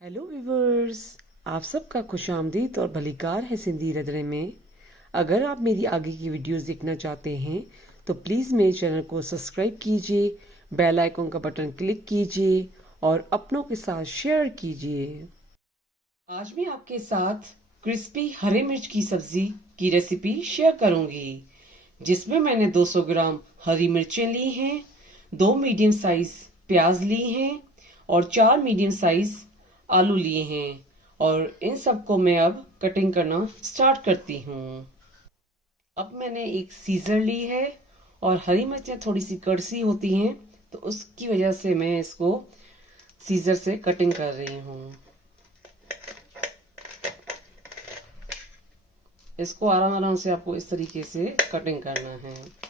Hello viewers, आप सबका खुशामदीद और भलीकार है सिंधी रंधणे में। अगर आप मेरी आगे की वीडियोस देखना चाहते हैं तो प्लीज़ मेरे चैनल को सब्सक्राइब कीजिए, बेल आइकन का बटन क्लिक कीजिए और अपनों के साथ शेयर कीजिए। आज मैं आपके साथ क्रिस्पी हरे मिर्च की सब्ज़ी की रेसिपी शेयर करूंगी, जिसमें मैंने 200 ग्राम हरी मिर्चें ली हैं, 2 मीडियम साइज प्याज ली हैं और 4 मीडियम साइज आलू लिए हैं। और इन सबको मैं अब कटिंग करना स्टार्ट करती हूँ। अब मैंने एक सीजर ली है और हरी मिर्चें थोड़ी सी कड़सी होती हैं, तो उसकी वजह से मैं इसको सीजर से कटिंग कर रही हूँ। इसको आराम आराम से आपको इस तरीके से कटिंग करना है।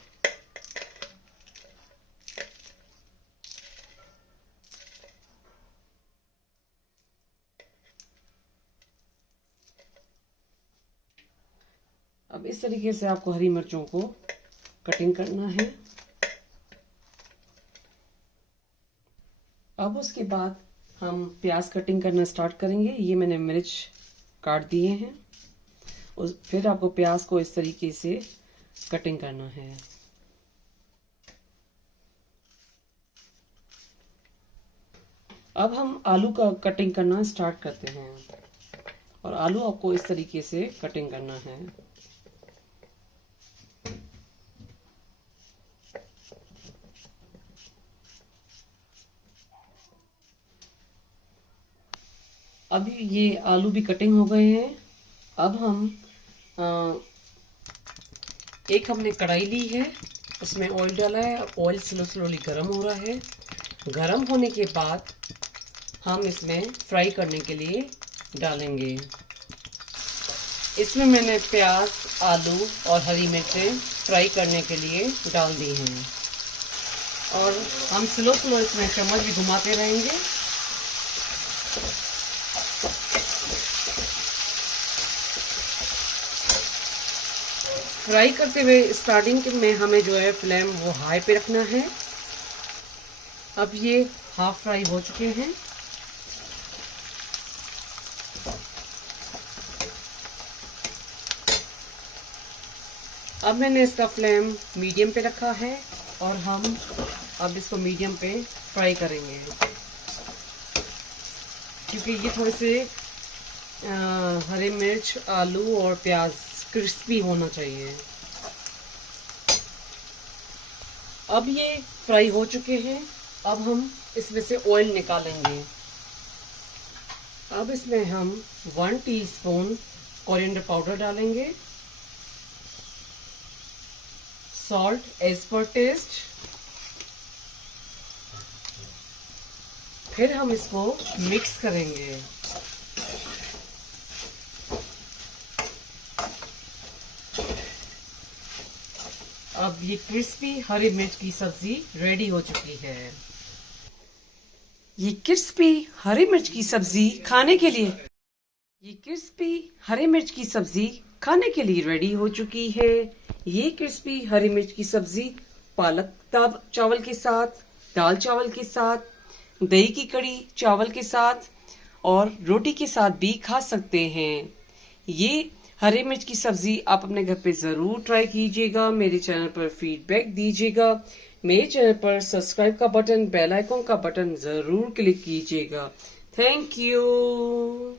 अब इस तरीके से आपको हरी मिर्चों को कटिंग करना है। अब उसके बाद हम प्याज कटिंग करना स्टार्ट करेंगे। ये मैंने मिर्च काट दिए हैं। फिर आपको प्याज को इस तरीके से कटिंग करना है। अब हम आलू का कटिंग करना स्टार्ट करते हैं और आलू आपको इस तरीके से कटिंग करना है। अब ये आलू भी कटिंग हो गए हैं। अब हम एक हमने कढ़ाई ली है, उसमें ऑयल डाला है। ऑयल स्लोली गर्म हो रहा है। गर्म होने के बाद हम इसमें फ्राई करने के लिए डालेंगे। इसमें मैंने प्याज, आलू और हरी मिर्चें फ्राई करने के लिए डाल दी हैं और हम स्लो इसमें चम्मच भी घुमाते रहेंगे। फ्राई करते हुए स्टार्टिंग में हमें जो है फ्लेम वो हाई पे रखना है। अब ये हाफ फ्राई हो चुके हैं। अब मैंने इसका फ्लेम मीडियम पे रखा है और हम अब इसको मीडियम पे फ्राई करेंगे, क्योंकि ये थोड़े से हरी मिर्च, आलू और प्याज क्रिस्पी होना चाहिए। अब ये फ्राई हो चुके हैं। अब हम इसमें से ऑयल निकालेंगे। अब इसमें हम 1 टीस्पून कोरिएंडर पाउडर डालेंगे, सॉल्ट एज पर टेस्ट। फिर हम इसको मिक्स करेंगे। अब ये क्रिस्पी हरी मिर्च की सब्जी रेडी हो चुकी है। ये क्रिस्पी हरी मिर्च की सब्जी खाने के लिए रेडी हो चुकी है। ये क्रिस्पी हरी मिर्च की सब्जी पालक चावल के साथ, दाल चावल के साथ, दही की कड़ी चावल के साथ और रोटी के साथ भी खा सकते हैं। ये हरी मिर्च की सब्जी आप अपने घर पे जरूर ट्राई कीजिएगा। मेरे चैनल पर फीडबैक दीजिएगा। मेरे चैनल पर सब्सक्राइब का बटन, बेल आइकन का बटन जरूर क्लिक कीजिएगा। Thank you.